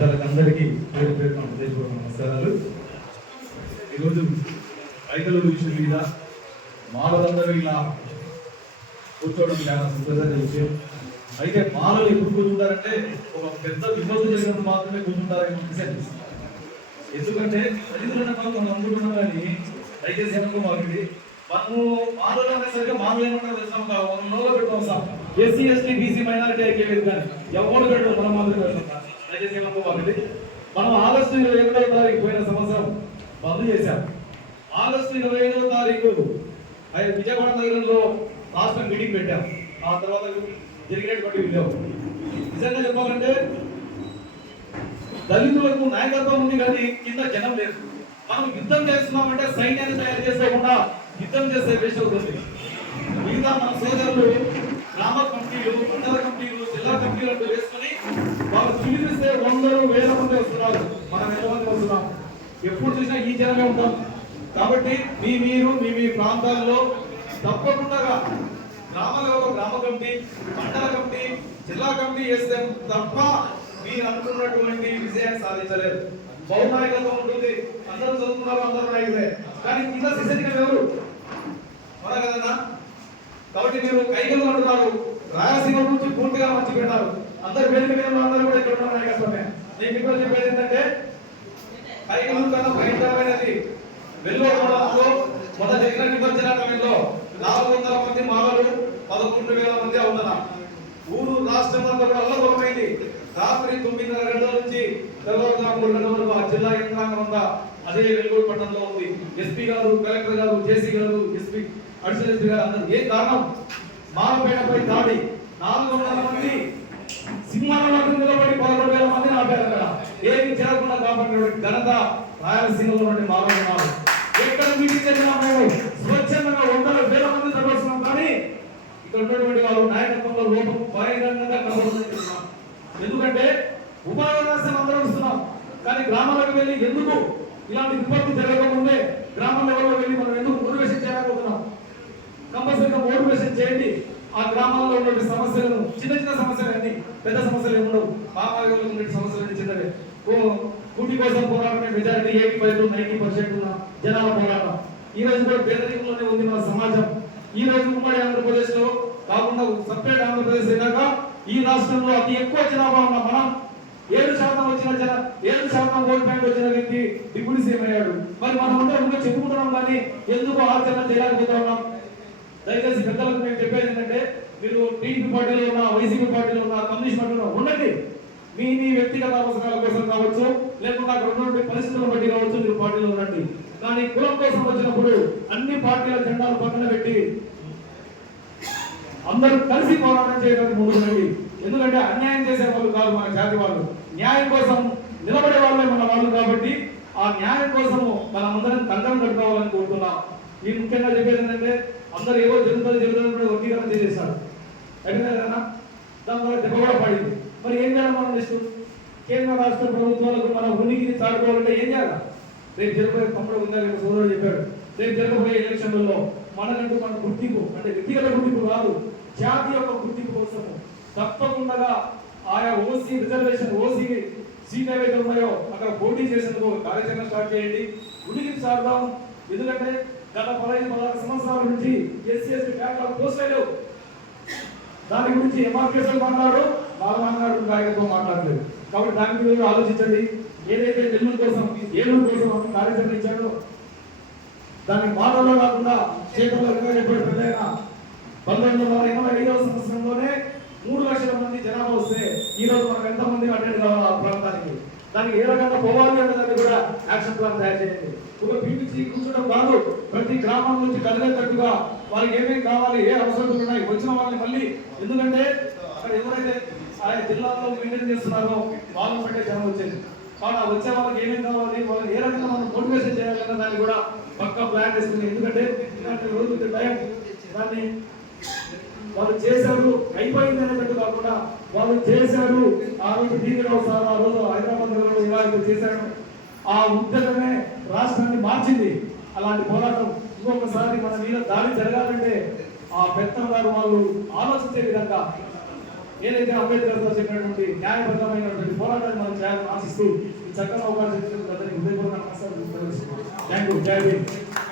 పెద్దలందరికీ పేరు పేరున హృదయపూర్వక నమస్కారాలు. ఈరోజు రైతుల విషయం మీద మాలలందరూ ఇలా కూర్చోవడం చాలా సంతోషంగా విషయం. అయితే మాలలు ఎప్పుడు కూర్చుంటారంటే ఒక పెద్ద విపత్తు జరిగినప్పుడు మాత్రమే కూర్చుంటారని అనిపిస్తుంది. ఎందుకంటే తల్లిదండ్రుల మనం అనుకుంటున్నాం కానీ దయచేసి అనుకో మాకు మనము మాలలు అనేసరికి మాలలు ఏమన్నా తెలుసాం కాదు, మనం లోలో పెట్టుకోం sir. SC ST BC minority ఐక్యవేది కానీ ఎవరు పెట్టడం మనం మాత్రం పెడతాం. దయచేసి ఏమనుకో మాకు మనం ఆగస్టు 21వ తారీఖు పోయిన సంవత్సరం బంద్ చేశాం. ఆగస్టు 25వ తారీఖు విజయవాడ నగరంలో రాష్ట్రం మీటింగ్ పెట్టాం. ఆ తర్వాత జరిగినటువంటి విలువ నిజంగా చెప్పాలంటే దళితులకు నాయకత్వం ఉంది కానీ కింద జనం లేదు. మనం యుద్ధం చేస్తున్నామంటే సైన్యాన్ని తయారు చేసుకోకుండా యుద్ధం చేసే వేస్ట్ అవుతుంది. మిగతా మన సోదరులు గ్రామ కమిటీలు, మండల కమిటీలు, జిల్లా కమిటీలు అంటూ వేసుకొని వాళ్ళు పిలిపిస్తే 100,000 మంది వస్తున్నారు. మనం ఎంతమంది వస్తున్నాం? ఎప్పుడు చూసినా ఈ జనమే ఉంటాం. కాబట్టి మీ ప్రాంతాల్లో తప్పకుండా గ్రామ కమిటీ, మండల కమిటీ, జిల్లా కమిటీ వేస్తే తప్ప మీరు అనుకున్నటువంటి విజయాన్ని సాధించలేదు. బహునాయకత్వం ఉంటుంది, అందరూ చదువుతున్నారు, అందరూ నాయకులే, కానీ కింద శిశరిగా ఎవరు మన కదా. కాబట్టి మీరు కైగలు అంటున్నారు, రాయలసీమ గురించి పూర్తిగా మర్చిపోయినారు. అందరు వేదిక అందరూ కూడా ఇక్కడ ఉన్న నాయకత్వమే. నేను మీకు చెప్పేది ఏంటంటే కైగలు కన్నా భయంకరమైనది. వెల్లూరు మండలంలో మొన్న జరిగిన నిబంధన క్రమంలో 400 మంది మాలలు 11,000 మంది అవుతున్నా. ఊరు రాష్ట్రం అంతా కూడా అల్లగొలమైంది. రాత్రి 9:30 గంటల నుంచి తెల్లవారుజాము 3 గంటల వరకు ఆ జిల్లా యంత్రాంగం అంతా అదే వెలుగూరు పట్టణంలో ఉంది. ఎస్పీ గారు, కలెక్టర్ గారు, జేసీ గారు, ఎస్పీ, అడిషనల్ ఎస్పీ గారు అందరూ ఏ కారణం? మాలపేటపై దాడి. 400 మంది సింహాల నిలబడి 11,000 మందిని ఆపారు. అక్కడ ఏమి జరగకుండా కాపాడినటువంటి ఘనత రాయలసీమలో నుండి మాలన్నారు. ఎక్కడ మీటింగ్ జరిగినా మేము స్వచ్ఛందంగా 100,000 మంది జరుగుతున్నాం. కానీ ఇక్కడ ఉన్నటువంటి వాళ్ళు నాయకత్వంలో లోపం బహిరంగంగా కనబడుతున్నాం. ఎందుకంటే ఉపాధ్యాసం అందరం ఇస్తున్నాం, కానీ గ్రామాలకు వెళ్ళి ఎందుకు ఇలాంటి విపత్తు జరగకముందే గ్రామ లెవెల్లో వెళ్ళి మనం ఎందుకు మోటివేషన్ చేయకపోతున్నాం? కంపల్సరీగా మోటివేషన్ చేయండి. ఆ గ్రామాల్లో ఉన్న సమస్యలను, చిన్న సమస్యలన్నీ, పెద్ద సమస్యలు ఏముండవు. పామాగంలో ఉండే సమస్యలన్నీ చిన్నవే. కూటి కోసం పోరాటమే మెజారిటీ 85-90% జనాల పోరాటం. ఈ రోజు కూడా పేదరికంలోనే ఉంది మన సమాజం. ఈ రోజు ఉమ్మడి ఆంధ్రప్రదేశ్ లో కాకుండా సపరేట్ ఆంధ్రప్రదేశ్ అయినాక ఈ రాష్ట్రంలో అతి ఎక్కువ జనాభా ఉన్న మనం 7% వచ్చిన 7% ఓట్ బ్యాంక్ వచ్చిన వ్యక్తి డిప్యూటీ సీఎం అయ్యాడు. మరి మనం అందరం చెప్పుకుంటున్నాం, కానీ ఎందుకు ఆచరణ చేయలేకపోతా ఉన్నాం? దయచేసి పెద్దలకు మేము చెప్పేది ఏంటంటే, మీరు టీడీపీ పార్టీలో ఉన్న, వైసీపీ పార్టీలో ఉన్న, కమ్యూనిస్ట్ పార్టీలో ఉండండి. మీ వ్యక్తిగత అవసరాల కోసం కావచ్చు, లేకుండా అక్కడ ఉన్నటువంటి పరిస్థితులను బట్టి కావచ్చు, మీరు పార్టీలో ఉండండి. కానీ కులం కోసం వచ్చినప్పుడు అన్ని పార్టీల జెండాలు పక్కన పెట్టి అందరూ కలిసి పోరాటం చేయడానికి ముందుకు రండి. ఎందుకంటే అన్యాయం చేసే వాళ్ళు కాదు మన జాతి వాళ్ళు, న్యాయం కోసం నిలబడే వాళ్ళే మన వాళ్ళు. కాబట్టి ఆ న్యాయం కోసము మనమందరం కంకణం కట్టుకోవాలని కోరుతున్నాం. ఈ ముఖ్యంగా చెప్పేది ఏంటంటే, అందరూ ఏవో జరుగుతున్నప్పుడు వర్గీకరణ చేసేస్తారు కదా, దాని ద్వారా దెబ్బ కూడా పడింది. మరి ఏం చేయాలి మనం? నెక్స్ట్ కేంద్ర రాష్ట్ర ప్రభుత్వాలకు మన ఉనికిని చాటుకోవాలంటే ఏం చేయాలి? రేపు జరగబోయే తమ్ముడు ఉందా, సోదరుడు చెప్పాడు, రేపు జరగబోయే ఎలక్షన్లలో మనకంటూ మన గుర్తింపు, అంటే వ్యక్తిగత గుర్తింపు కాదు, జాతి యొక్క గుర్తింపు కోసము తప్పకుండా ఆయా ఓసీ రిజర్వేషన్, ఓసీ సీట్ ఏవైతే ఉన్నాయో అక్కడ పోటీ చేసేందుకు కార్యాచరణ స్టార్ట్ చేయండి. ఉనికిని చాటుదాం. ఎందుకంటే గత 15-16 సంవత్సరాల నుంచి ఎస్సీ ఎస్టీ బ్యాక్లాగ్ పోస్టులు, దాని గురించి ఎంఆర్కేషన్ మాట్లాడు, మాట్లాడు, నాయకత్వం మాట్లాడలేదు. కాబట్టి దాని గురించి ఆలోచించండి. ఏదైతే నెల్లూరు కోసం, ఏలూరు కోసం కార్యాచరణ ఇచ్చాడో దాన్ని మాటల్లో కాకుండా చేతుల్లో పెద్దయిన 1985వ సంవత్సరంలోనే 3 లక్షల మంది జనాభా వస్తే ఈ రోజు మనకు ఎంతమంది అటెండ్ కావాలి ఆ ప్రాంతానికి? దానికి ఏ రకంగా పోవాలి అనే దాన్ని కూడా యాక్షన్ ప్లాన్ తయారు చేయండి. ఒక పీపీసీ కూర్చోడం కాదు, ప్రతి గ్రామం నుంచి కదిలేటట్టుగా వాళ్ళకి ఏమేమి కావాలి, ఏ అవసరాలు ఉన్నాయి, వచ్చిన వాళ్ళని మళ్ళీ, ఎందుకంటే అక్కడ ఎవరైతే ఆయా జిల్లాల్లో మెయింటైన్ చేస్తున్నారో వాళ్ళని పెట్టే జనం వచ్చేది. కాబట్టి వచ్చే వాళ్ళకి ఏమేమి కావాలి, వాళ్ళని ఏ రకంగా మనం మోటివేషన్ చేయాలన్న దాన్ని కూడా పక్కా ప్లాన్ చేసుకుంది. ఎందుకంటే ఇలాంటి రోజు టైం దాన్ని వాళ్ళు చేశారు, అయిపోయింది అనేటట్టు కాకుండా వాళ్ళు చేశారు. ఆ రోజు ఢిల్లీలో సార్, ఆ రోజు హైదరాబాద్ ఇలా చేశారు. ఆ ఉద్యమమే రాష్ట్రాన్ని మార్చింది. అలాంటి పోరాటం ఇంకొకసారి మన మీద దాడి జరగాలంటే ఆ పెత్తనదారు వాళ్ళు ఆలోచించే విధంగా ఏదైతే అంబేద్కర్ గారు చెప్పినటువంటి న్యాయబద్ధమైనటువంటి పోరాటాన్ని మనం చేయాలని ఆశిస్తూ ఈ చక్కని అవకాశం ఇచ్చినందుకు అందరికీ హృదయపూర్వక నమస్కారాలు. Thank you. జై భీమ్.